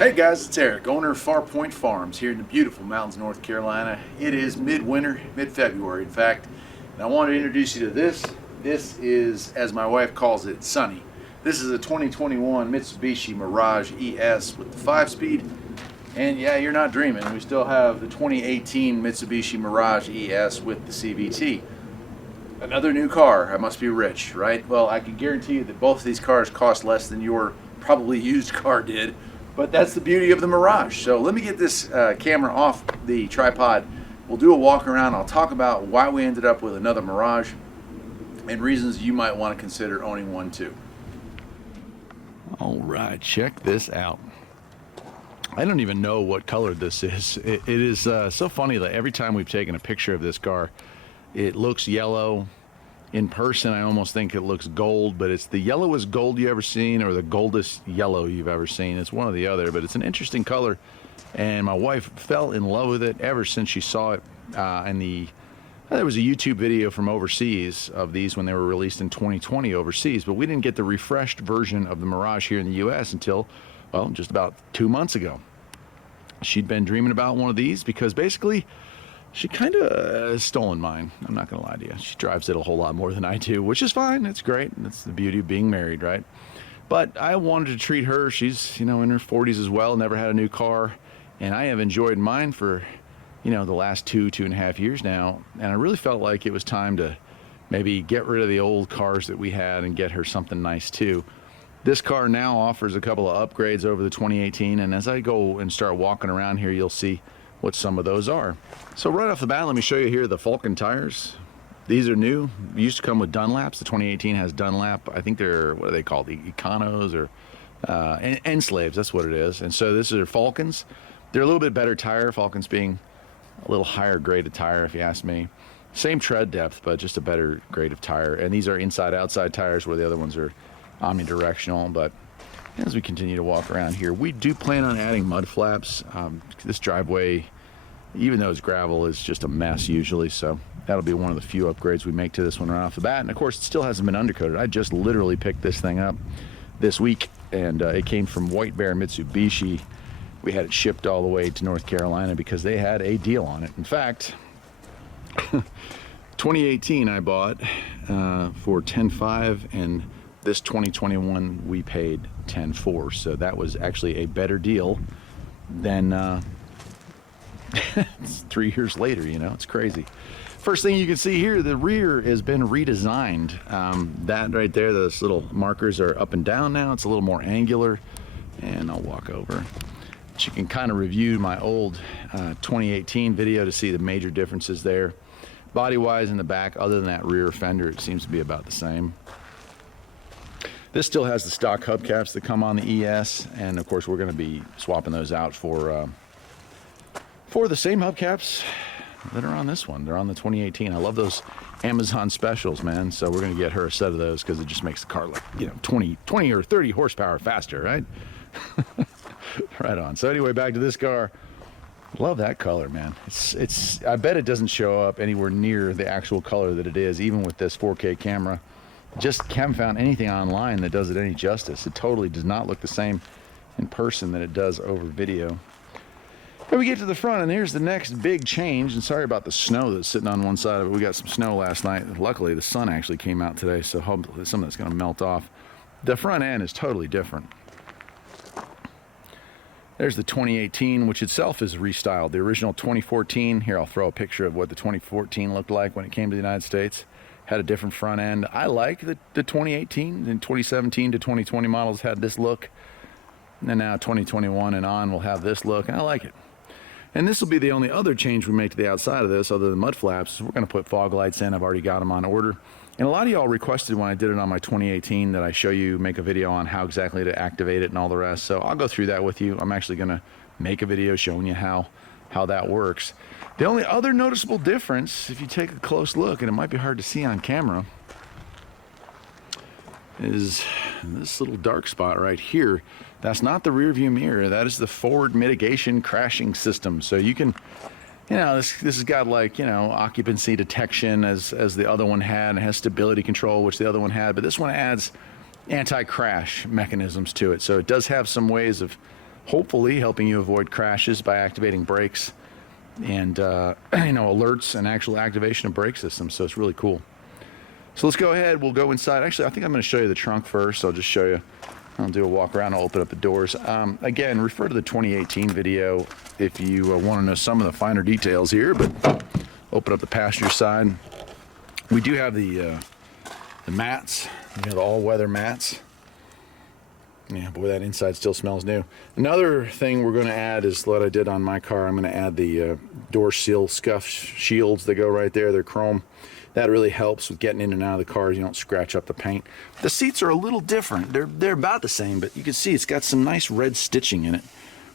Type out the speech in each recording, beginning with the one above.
Hey guys, it's Eric, owner of Far Point Farms here in the beautiful mountains of North Carolina. It is midwinter, mid-February in fact, and I want to introduce you to this. This is, as my wife calls it, sunny. This is a 2021 Mitsubishi Mirage ES with the 5-speed, and yeah, you're not dreaming. We still have the 2018 Mitsubishi Mirage ES with the CVT. Another new car. I must be rich, right? Well, I can guarantee you that both of these cars cost less than your probably used car did. But that's the beauty of the Mirage. So let me get this camera off the tripod. We'll do a walk around. I'll talk about why we ended up with another Mirage and reasons you might want to consider owning one too. All right, check this out. I don't even know what color this is. It is so funny that every time we've taken a picture of this car, it looks yellow. In person, I almost think it looks gold, but it's the yellowest gold you've ever seen or the goldest yellow you've ever seen. It's one or the other, but it's an interesting color, and my wife fell in love with it ever since she saw it there was a YouTube video from overseas of these when they were released in 2020 overseas, but we didn't get the refreshed version of the Mirage here in the US until, well, just about 2 months ago. She'd been dreaming about one of these because basically she kind of has stolen mine. I'm not going to lie to you. She drives it a whole lot more than I do, which is fine. It's great. That's the beauty of being married, right? But I wanted to treat her. She's, in her 40s as well, never had a new car. And I have enjoyed mine for, the last 2.5 years now. And I really felt like it was time to maybe get rid of the old cars that we had and get her something nice too. This car now offers a couple of upgrades over the 2018. And as I go and start walking around here, you'll see what some of those are. So right off the bat, let me show you here the Falcon tires. These are new. Used to come with Dunlaps. The 2018 has Dunlap. I think they're, what are they called? The Econos or Enslaves, that's what it is. And so this is Falcons. They're a little bit better tire, Falcons being a little higher grade of tire if you ask me. Same tread depth, but just a better grade of tire. And these are inside-outside tires where the other ones are omnidirectional. But as we continue to walk around here, we do plan on adding mud flaps. This driveway, even though it's gravel, is just a mess usually, so that'll be one of the few upgrades we make to this one right off the bat. And of course, it still hasn't been undercoated. I just literally picked this thing up this week, and it came from White Bear Mitsubishi. We had it shipped all the way to North Carolina because they had a deal on it. In fact, 2018 I bought for $10,500, and this 2021 we paid $10,400, so that was actually a better deal than it's 3 years later. It's crazy. First thing you can see here, the rear has been redesigned. That right there, those little markers are up and down now. It's a little more angular, and I'll walk over. But you can kind of review my old 2018 video to see the major differences there. Body-wise in the back, other than that rear fender, it seems to be about the same. This still has the stock hubcaps that come on the ES, and of course we're going to be swapping those out for the same hubcaps that are on this one. They're on the 2018. I love those Amazon specials, man. So we're going to get her a set of those because it just makes the car like 20 or 30 horsepower faster, right? Right on. So anyway, back to this car. Love that color, man. It's. I bet it doesn't show up anywhere near the actual color that it is, even with this 4K camera. Just haven't found anything online that does it any justice. It totally does not look the same in person than it does over video. Then we get to the front, and here's the next big change. And sorry about the snow that's sitting on one side of it. We got some snow last night. Luckily, the sun actually came out today, so hopefully some of that's going to melt off. The front end is totally different. There's the 2018, which itself is restyled. The original 2014, here I'll throw a picture of what the 2014 looked like when it came to the United States. Had a different front end. I like the 2018 and 2017 to 2020 models had this look. And now 2021 and on will have this look, and I like it. And this will be the only other change we make to the outside of this, other than mud flaps. We're going to put fog lights in. I've already got them on order. And a lot of y'all requested when I did it on my 2018 that I show you, make a video on how exactly to activate it and all the rest. So I'll go through that with you. I'm actually going to make a video showing you how that works. The only other noticeable difference, if you take a close look, and it might be hard to see on camera, is this little dark spot right here. That's not the rear view mirror. That is the forward mitigation crashing system. So you can, this has got like, occupancy detection as the other one had, and it has stability control, which the other one had, but this one adds anti-crash mechanisms to it. So it does have some ways of hopefully helping you avoid crashes by activating brakes and alerts and actual activation of brake systems. So it's really cool. So let's go ahead. We'll go inside. Actually, I think I'm going to show you the trunk first. I'll just show you. I'll do a walk around. I'll open up the doors. Again, refer to the 2018 video if you want to know some of the finer details here. But open up the passenger side. We do have the mats. The all-weather mats. Yeah, boy, that inside still smells new. Another thing we're going to add is what I did on my car. I'm going to add the door seal scuff shields that go right there. They're chrome. That really helps with getting in and out of the cars. You don't scratch up the paint. The seats are a little different. They're about the same, but you can see it's got some nice red stitching in it.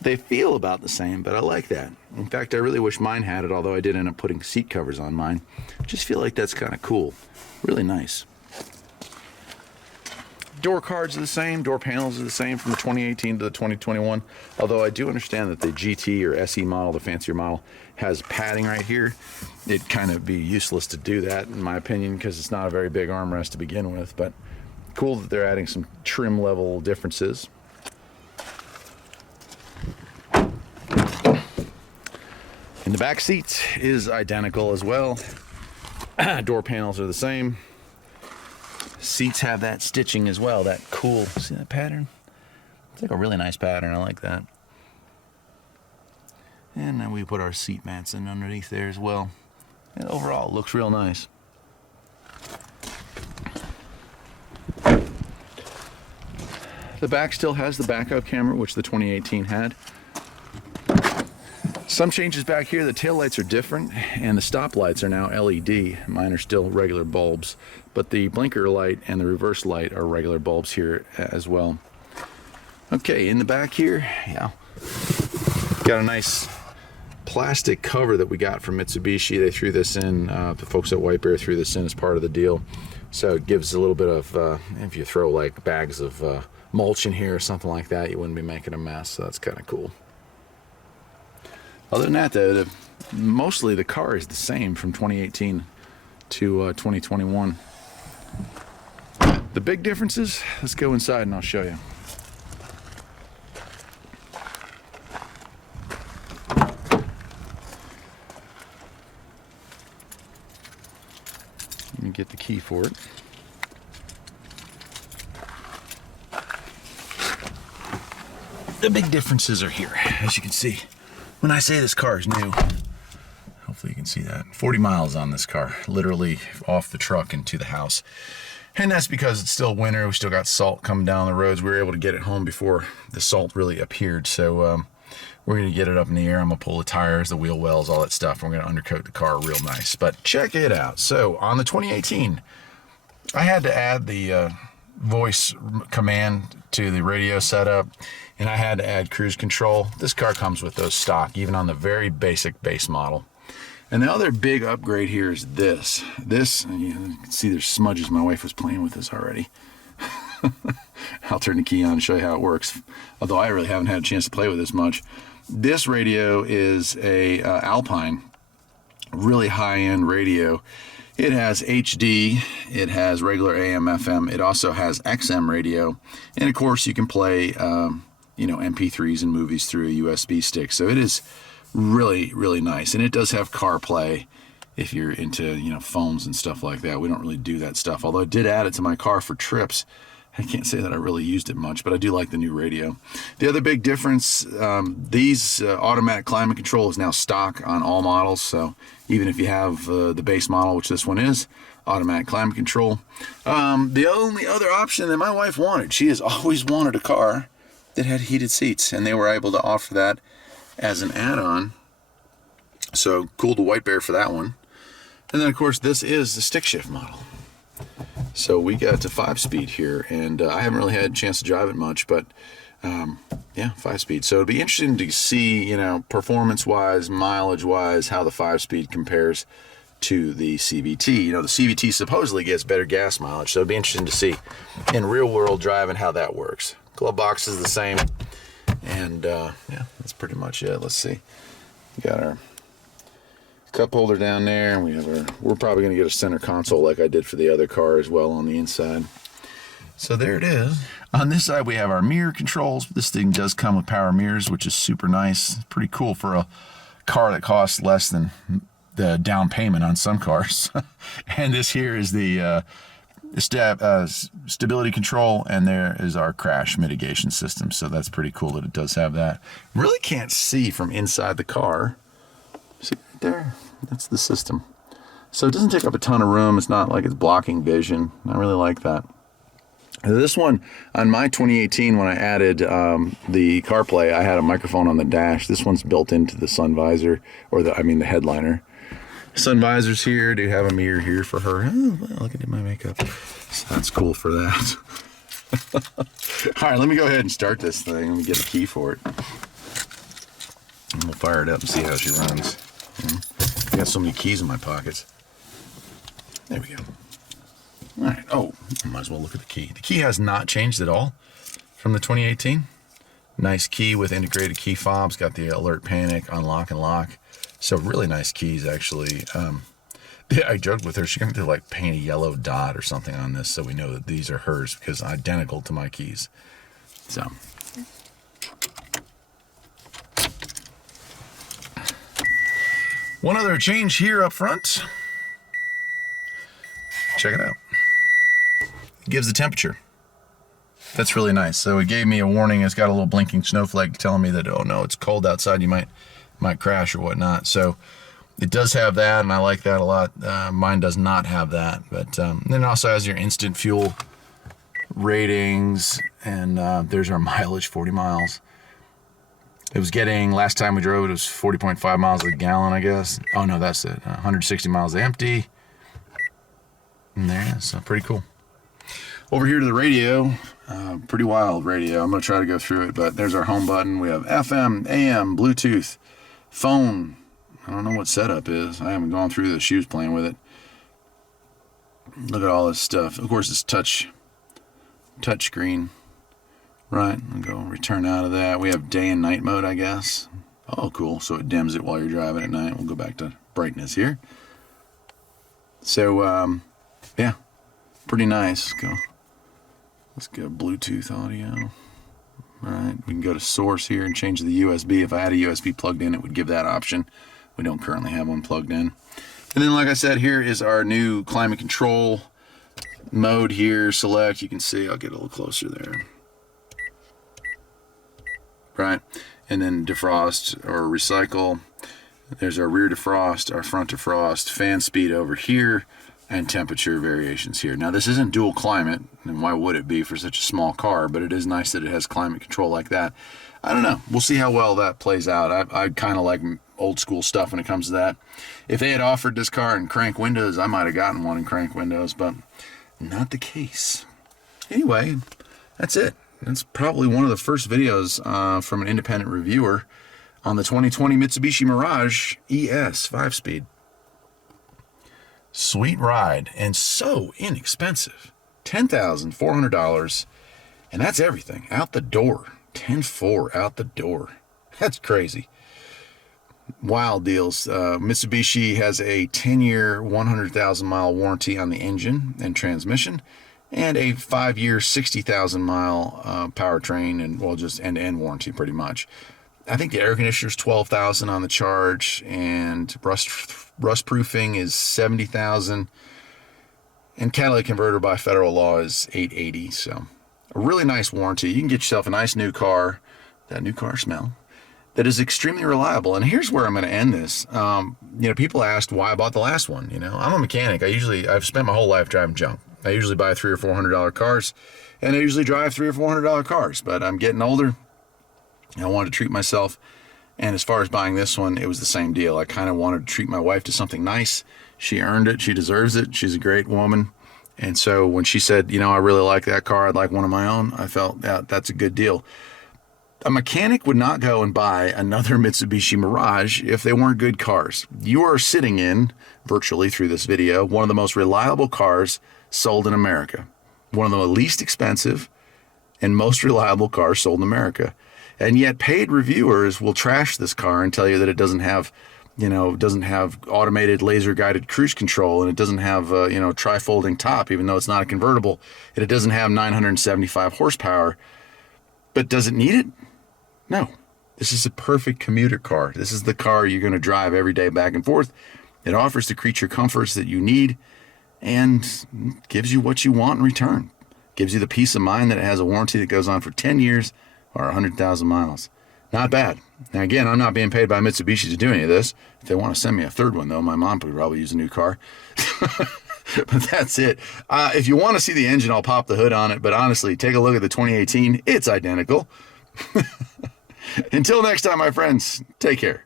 They feel about the same, but I like that. In fact, I really wish mine had it, although I did end up putting seat covers on mine. Just feel like that's kind of cool. Really nice. Door cards are the same. Door panels are the same from the 2018 to the 2021. Although I do understand that the GT or SE model, the fancier model, has padding right here. It'd kind of be useless to do that, in my opinion, because it's not a very big armrest to begin with. But cool that they're adding some trim level differences. And the back seat is identical as well. Door panels are the same. Seats have that stitching as well, that cool, see that pattern? It's like a really nice pattern, I like that. And then we put our seat mats in underneath there as well. And overall, it looks real nice. The back still has the backup camera, which the 2018 had. Some changes back here. The taillights are different, and the stop lights are now LED. Mine are still regular bulbs, but the blinker light and the reverse light are regular bulbs here as well. Okay, in the back here, yeah, got a nice plastic cover that we got from Mitsubishi. They threw this in, the folks at White Bear threw this in as part of the deal. So it gives a little bit of, if you throw like bags of mulch in here or something like that, you wouldn't be making a mess, so that's kind of cool. Other than that, though, mostly the car is the same from 2018 to 2021. The big differences, let's go inside and I'll show you. Let me get the key for it. The big differences are here, as you can see. When I say this car is new, hopefully you can see that, 40 miles on this car, literally off the truck into the house. And that's because it's still winter. We still got salt coming down the roads. We were able to get it home before the salt really appeared. So we're going to get it up in the air. I'm going to pull the tires, the wheel wells, all that stuff. We're going to undercoat the car real nice. But check it out. So on the 2018, I had to add the voice command to the radio setup, and I had to add cruise control. This car comes with those stock, even on the very basic base model. And the other big upgrade here is this. You can see there's smudges. My wife was playing with this already. I'll turn the key on and show you how it works, although I really haven't had a chance to play with this much. This radio is a Alpine, really high-end radio. It has HD, it has regular AM, FM, it also has XM radio, and of course you can play MP3s and movies through a USB stick. So it is really, really nice, and it does have CarPlay if you're into phones and stuff like that. We don't really do that stuff, although I did add it to my car for trips. I can't say that I really used it much, but I do like the new radio. The other big difference, these automatic climate control is now stock on all models. So even if you have the base model, which this one is, automatic climate control. The only other option that my wife wanted, she has always wanted a car that had heated seats, and they were able to offer that as an add-on. So cool to White Bear for that one. And then of course this is the stick shift model. So we got to 5-speed here, and I haven't really had a chance to drive it much, but yeah, 5-speed. So it'll be interesting to see, performance-wise, mileage-wise, how the 5-speed compares to the CVT. The CVT supposedly gets better gas mileage, so it'll be interesting to see in real-world driving how that works. Glove box is the same, and yeah, that's pretty much it. Let's see. We got our cup holder down there, and we're probably going to get a center console like I did for the other car as well on the inside. So there it is. On this side, we have our mirror controls. This thing does come with power mirrors, which is super nice. Pretty cool for a car that costs less than the down payment on some cars. And this here is the stability control, and there is our crash mitigation system. So that's pretty cool that it does have that. Really can't see from inside the car. See right there? That's the system. So it doesn't take up a ton of room. It's not like it's blocking vision. I really like that. This one, on my 2018, when I added the CarPlay, I had a microphone on the dash. This one's built into the sun visor, or the headliner. Sun visors here. Do have a mirror here for her. Oh, look at my makeup. So that's cool for that. All right, let me go ahead and start this thing. Let me get a key for it. And we'll fire it up and see how she runs. I got so many keys in my pockets. There we go. All right. Oh, I might as well look at the key. The key has not changed at all from the 2018. Nice key with integrated key fobs. Got the alert panic, unlock and lock. So really nice keys, actually. I joked with her. She's going to like paint a yellow dot or something on this so we know that these are hers, because identical to my keys. So. One other change here up front. Check it out. It gives the temperature. That's really nice. So it gave me a warning. It's got a little blinking snowflake telling me that, oh no, it's cold outside. You might crash or whatnot. So it does have that, and I like that a lot. Mine does not have that. But then it also has your instant fuel ratings, and there's our mileage, 40 miles. It was getting, last time we drove it was 40.5 miles a gallon, I guess. Oh no, that's it. 160 miles empty. And there it is. So pretty cool. Over here to the radio, pretty wild radio. I'm going to try to go through it, but there's our home button. We have FM, AM, Bluetooth, phone. I don't know what setup is. I haven't gone through this. She was playing with it. Look at all this stuff. Of course, it's touch screen. Right, I'll go return out of that. We have day and night mode, I guess. Oh, cool. So it dims it while you're driving at night. We'll go back to brightness here. So, yeah, pretty nice. Let's go Bluetooth audio. All right, we can go to source here and change the USB. If I had a USB plugged in, it would give that option. We don't currently have one plugged in. And then, like I said, here is our new climate control mode here. Select, you can see, I'll get a little closer there. Right, and then defrost or recycle. There's our rear defrost, our front defrost, fan speed over here, and temperature variations here. Now this isn't dual climate, and why would it be for such a small car, but it is nice that it has climate control like that. I don't know, we'll see how well that plays out. I kind of like old school stuff when it comes to that. If they had offered this car in crank windows, I might have gotten one in crank windows, but not the case. Anyway, that's it. That's probably one of the first videos from an independent reviewer on the 2020 Mitsubishi Mirage ES 5-speed. Sweet ride, and so inexpensive. $10,400, and that's everything. Out the door. $10,400 out the door. That's crazy. Wild deals. Mitsubishi has a 10-year, 100,000-mile warranty on the engine and transmission, and a 5-year, 60,000-mile powertrain, and well, just end-to-end warranty pretty much. I think the air conditioner's $12,000 on the charge, and rust proofing is $70,000, and catalytic converter by federal law is $880. So a really nice warranty. You can get yourself a nice new car, that new car smell, that is extremely reliable. And here's where I'm going to end this. People asked why I bought the last one. I'm a mechanic. I've spent my whole life driving junk. I usually buy $300 or $400 cars, and I usually drive $300 or $400 cars. But I'm getting older. I wanted to treat myself. And as far as buying this one, it was the same deal. I kind of wanted to treat my wife to something nice. She earned it. She deserves it. She's a great woman. And so when she said, I really like that car, I'd like one of my own, I felt that's a good deal. A mechanic would not go and buy another Mitsubishi Mirage if they weren't good cars. You are sitting in, virtually through this video, one of the most reliable cars sold in America. One of the least expensive and most reliable cars sold in America. And yet paid reviewers will trash this car and tell you that it doesn't have it doesn't have automated laser guided cruise control, and it doesn't have, tri-folding top, even though it's not a convertible, and it doesn't have 975 horsepower. But does it need it? No. This is a perfect commuter car. This is the car you're going to drive every day back and forth. It offers the creature comforts that you need and gives you what you want in return. Gives you the peace of mind that it has a warranty that goes on for 10 years or 100,000 miles. Not bad. Now, again, I'm not being paid by Mitsubishi to do any of this. If they want to send me a third one, though, my mom would probably use a new car. But that's it. If you want to see the engine, I'll pop the hood on it. But honestly, take a look at the 2018. It's identical. Until next time, my friends, take care.